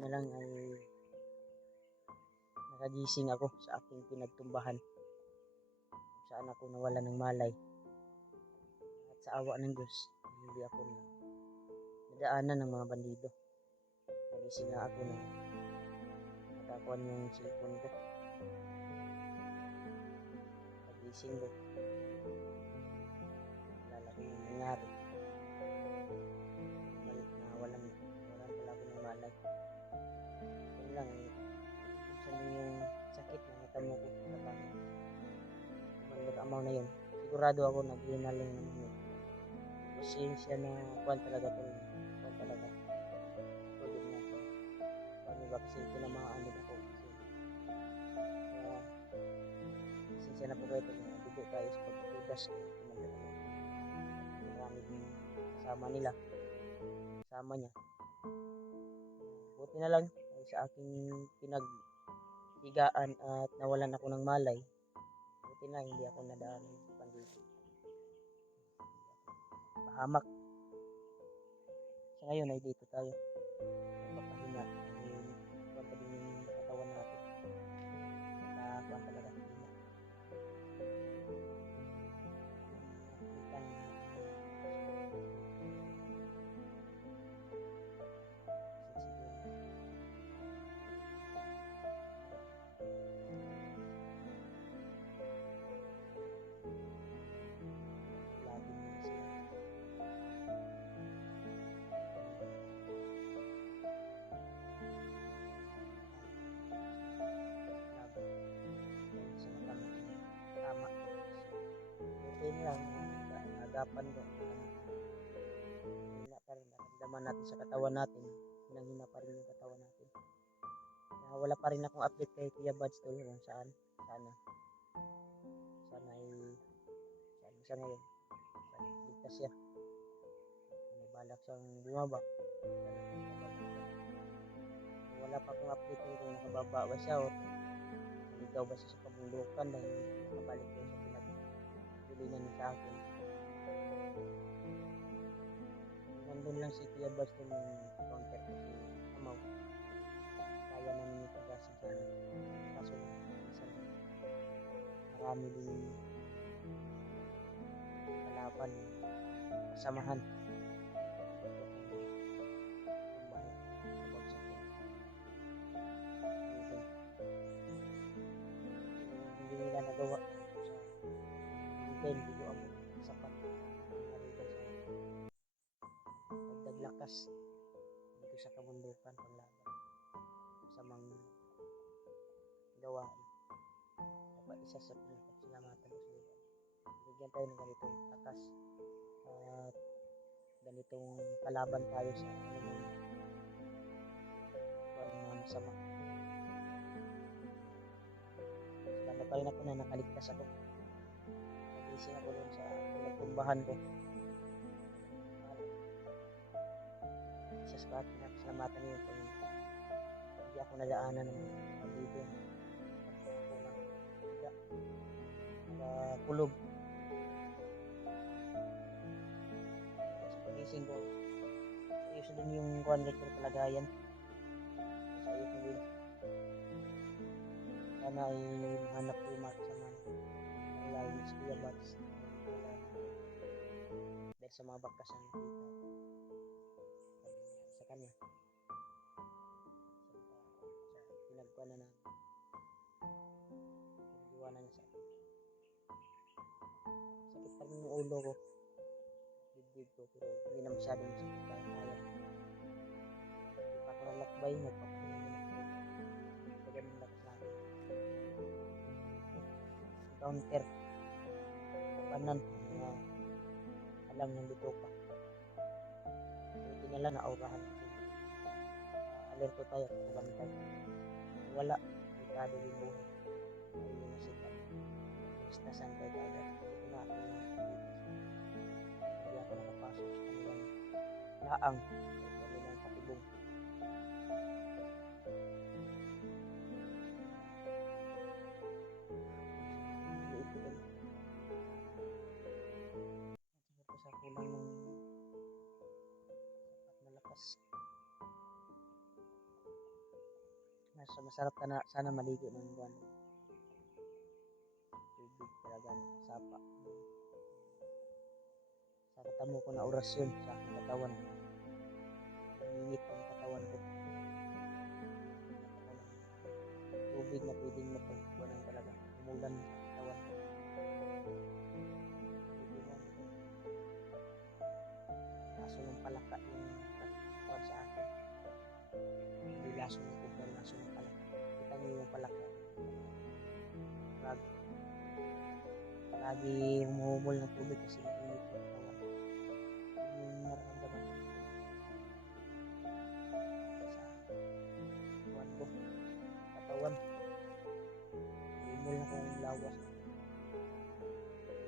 na lang ay nakagising ako sa aking pinagtumbahan kung saan ako nawala ng malay. At sa awa ng Diyos, hindi ako na nadaanan ng mga bandido. Nagising na ako na nakakuha yung cellphone ko. Pagising ko, wala ko yung nangyari. Balik na walang pala ako ng malay. Yun lang, minsan yung sakit na natamo ko sa pangit. Kumandog amaw na yun. Sigurado ako nag-inalong naman yun. Pasensya na kuwan talaga to. Kuwan talaga. Tulog na ako. Kami ba kasi tinamahaan din ako. Kaya, pasensya na po kayo ito. Dugo tayo sa pagtudas ko. Kumandog amaw. Marami din kasama nila. Kasama niya. Buti na lang ay sa aking pinaghigaan at nawalan ako ng malay. Buti na hindi ako nadaan ng pandito. Pahamak. Sa ngayon ay dito tayo. Magpapahinga. Kuwan pa din yung katawan natin. Kuwan talaga. Hina. Tama. Okay lang. Nagapan ko. Hina pa rin. Naramdaman natin sa katawan natin. Hinang-hina pa rin yung katawan natin. Wala pa rin akong update kay Kuya Buds Tol kung saan. Sana ay saan siya ngayon. Sana ligtas siya. May balak siyang bumaba. Wala pa akong update kung nakababa ba siya o naligaw ba siya sa kabundukan dahil nakabalik ko sa pinagpilinan niya sa akin. Nandun lang si Kuya Buds Tol ng counter ko si Amaw. Kaya namin yung pagdasin sa akin. Kaso minsan marami din kalaban, kasamahan. Hindi nila nagawa sa weekend, hindi ako sapat dagdag lakas dito sa kabundukan panglaban sa mga gawain. Dapat isa sa pinagpasalamatan ko sa Diyos. Bigyan tayo ng ganitong lakas at ganitong kalaban tayo sa anumang mga masama. Salamat tayo na po na nakaligtas ako. Nagising ako doon sa pinagtumbahan ko. Isa sa pinagpasalamatan niyo kung hindi ako nadaanan ng pagdito. Ako nakakulog. Sa pagising ko, ayos din yung contact ko kalagayan. Sa ayos din. Sana ay hanap ko yung makasama ng lalo sa Kuya Buds dahil sa mga bagkasan na kita sa kanya sa pinagkuha na pinag-iwanan niya sa akin. Sakit pa rin yung ulo ko, dibdib ko, pero hindi na masyadong sakit kaya hindi pa ako nalakbay, nagpapahinga na ganun lakas natin counter kapanan na alam nandito pa. Buti na lang naurahan kasi alerto tayo kung bantay wala dekado yung buhay ay yung nasikat istasan tayo agad ito na ako hindi ako nakapasok sa kanilang laang sa kanilang katibong. Sa kulang ng sapat na lakas Mas masarap sana maligo ng buwan. Tubig talaga sapa. Sa katamo ko na orasyon sa aking katawan. Uminit yung katawan ko. Ako ng tubig na pwedeng mapagkuhanan talaga. Umulan sa katawan ko. Bibigyan ko. Laso ng palaka yung katawan sa akin. Hindi laso ng kubra, laso ng palaka. Kita niyo yung palaka. Palagi humuhumol ng tubig kasi mainit yung katawan. Yung nararamdaman ko sa katawan ko, katawan. Humul na ko yung lawas.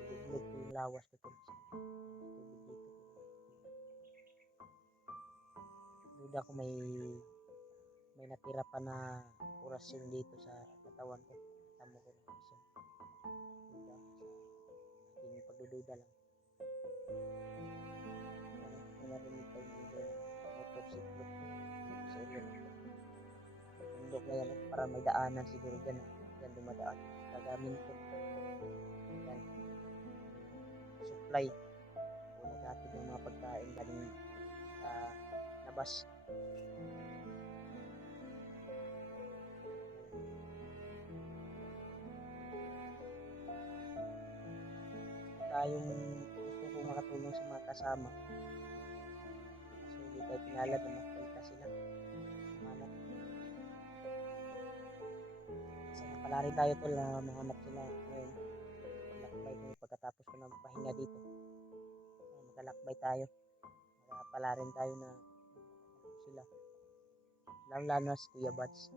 Duglog ko yung lawas ko. Tubig dito. Duda ko may natira pa na orasyon dito sa katawan ko. Tamo ko na orasyon. Duda sa aking pagdududa lang. Narinig tayo ng ilo ng motorsiklo dito sa area ng bundok na yan para may daanan siguro dyan yan dumadaan gagamin ko yan supply o naghatid ng mga pagkain galing sa labas tayong gusto ko makatulong sa mga kasama so hindi tayo pinalad na makita sila mahanap kasi napala rin tayo tol na mahanap sila ngayon maglakbay kami pagkatapos ko ng pahinga dito magalakbay tayo nakapala rin tayo na sila lalo na si Kuya Bats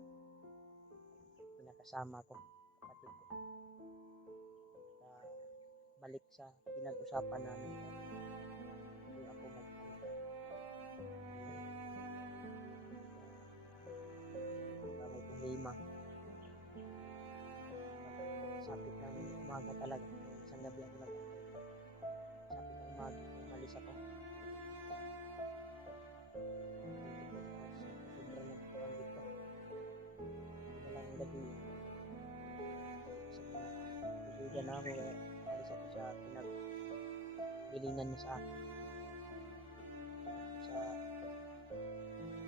pinakasama ko kapatid ko balik sa pinag-usapan namin kung ako may problema sapit ng umaga talaga isang gabi ako nag-antay sapit ng umaga umalis ako sobrang nagpapambit ko hindi na lang ang gabi dududa na ako alis ako sa pinagbilingan niya sa akin sa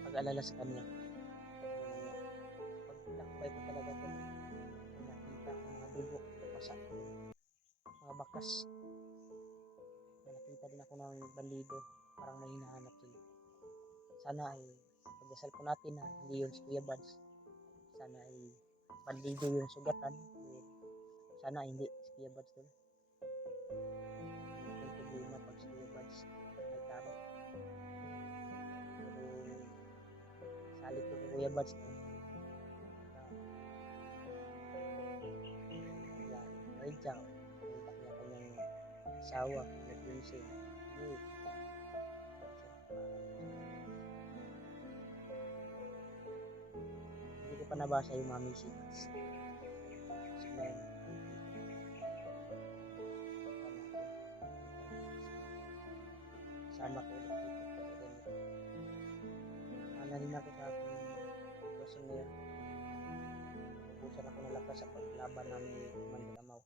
pag-alala sa kanya paglakbay ko talaga ito nakita ko mga dugo pasa mga bakas nakita din ako ng bandido parang may hinahanap sila sana ay pagdasal po natin na hindi yun si Kuya Bads sana ay bandido yung sugatan sana hindi si Kuya Bads doon may problema pag si Kuya Bads may tama pero salit ko kay Kuya Bads na may jaw kontak niya kanyang asawa nag-insin hindi ko pa nabasa yung mga messages signan sama ko ulit dito rin ako sa aking sitwasyon ngayon ubusan ako ng lakas sa paglaban namin ni Commander Amaw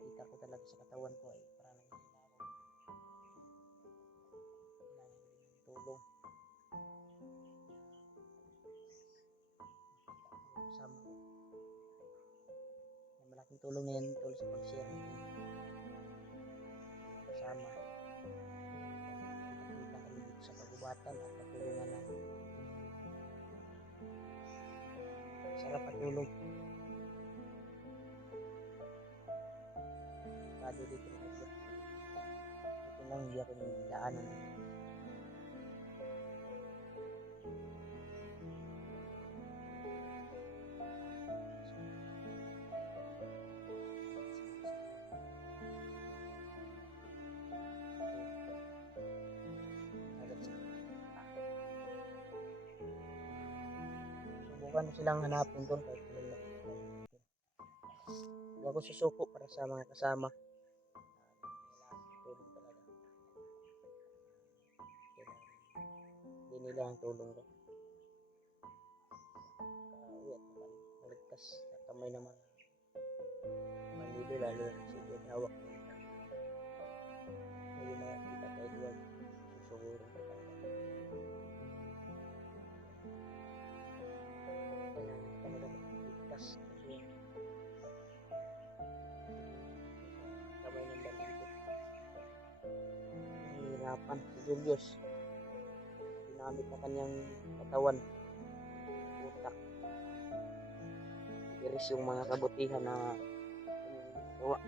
nakita ko talaga sa katawan ko ay parang kailangan ko din ng tulong kasama ko may malaking tulong na yan tol sa pag-share kasama kita kami dito sa kagubatan at katulungan namin sarap patulog kado dito ng ito ito lang hindi ako ng daanan subukan silang hanapin doon kahit hindi ako susuko para sa mga kasama tulong talaga hindi nila ang tulong ko tas sa kamay ng mga bandido, lalo na si Edward hawak ng yung mga kita kay Edward susugurin ko talaga. Kailangan ka talaga magligtas kasi kamay ng bandido. Nahihirapan si Julius, ginamit na kanyang katawan, utak, iris yung mga kabutihan na gawa,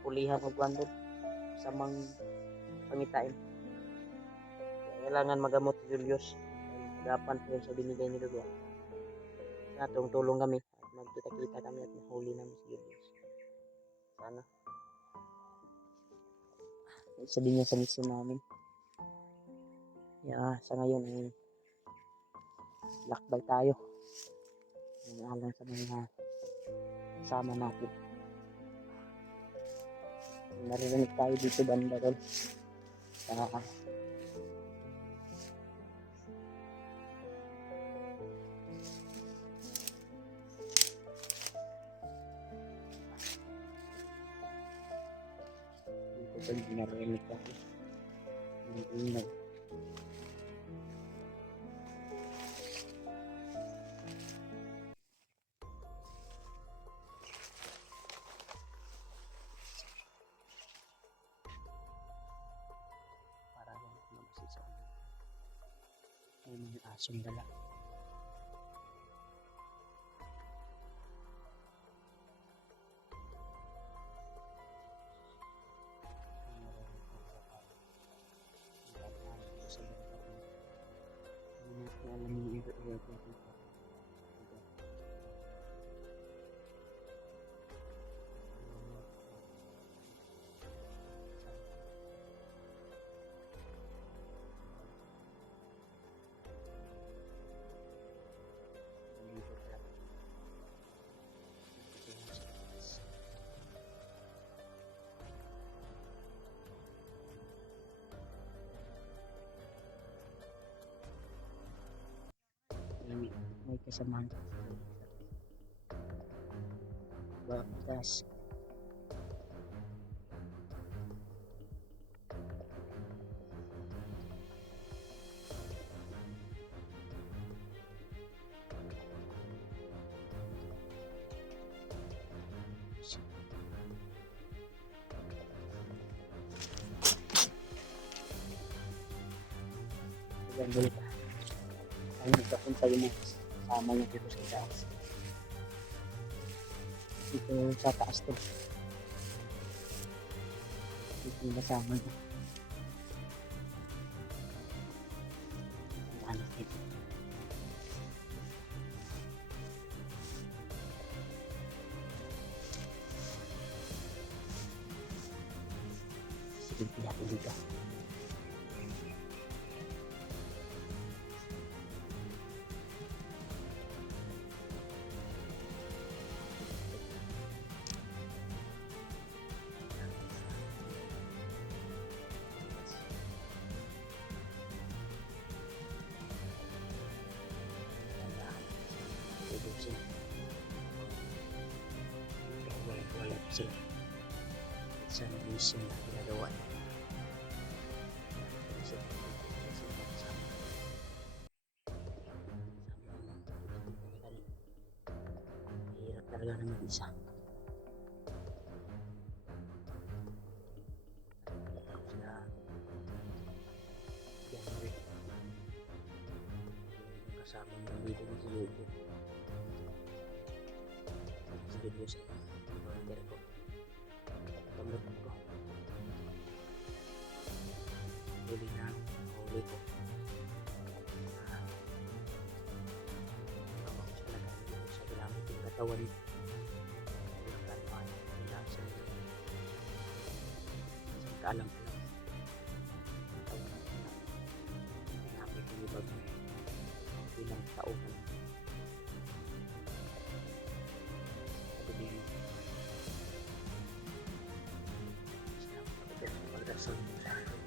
ipulihan o kwando samang pangitain. Kailangan magamot si Julius, agapan yun sa binigay ni Lulu. Natong tulong kami at magkita-kita kami at nahuli namin si Julius. Sana sabihin niya sa miso namin. Sa ngayon ay lakbay tayo. Alang sa mga kasama natin. Narinig tayo dito banda doon. Dito narinig tayo. Narinig. May mga asong dala. Hindi natin alam yung iro-iro dito. May kasamahan sa bakas. Gandol pa. Ay, nagkapunta yun kasama niya dito sa taas. Dito sa taas to. Dito yung kasama niya. Anak dito. Sige, piyak dito. Wala sila sa mission na ginagawa niya. Hirap talaga na mag-isa. Kasama ng video ng YouTube. Video sa volunteer ko. Pamot ko. Huli na. Huli ko. Tawag siya na gano'n sa ginamit yung katawan. Walang kanuan. Kailangan siya nyo. Isang kaalam-alam. Katawan na sila. Ginamit yung ibag. Bilang tauhan. Pagdasal mo sa akin.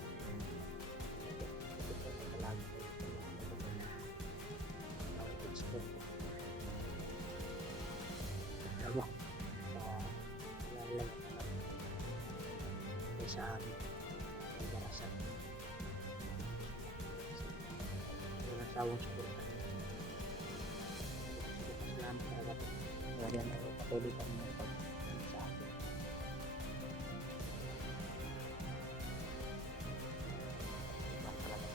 Ito po na talaga ko. Ito po na. Ito po na. tawang suporta niyo. Salamat talaga po. Kaya yan ako patuloy pa mga pag sa akin. Salamat talaga.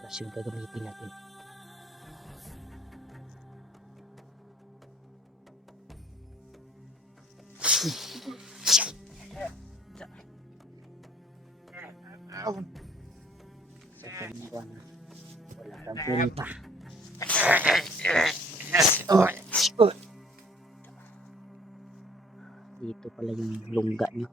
Tapos yung gagamitin natin. Sa kanya na wala kang pinta. Dito pala yung lungga nyo.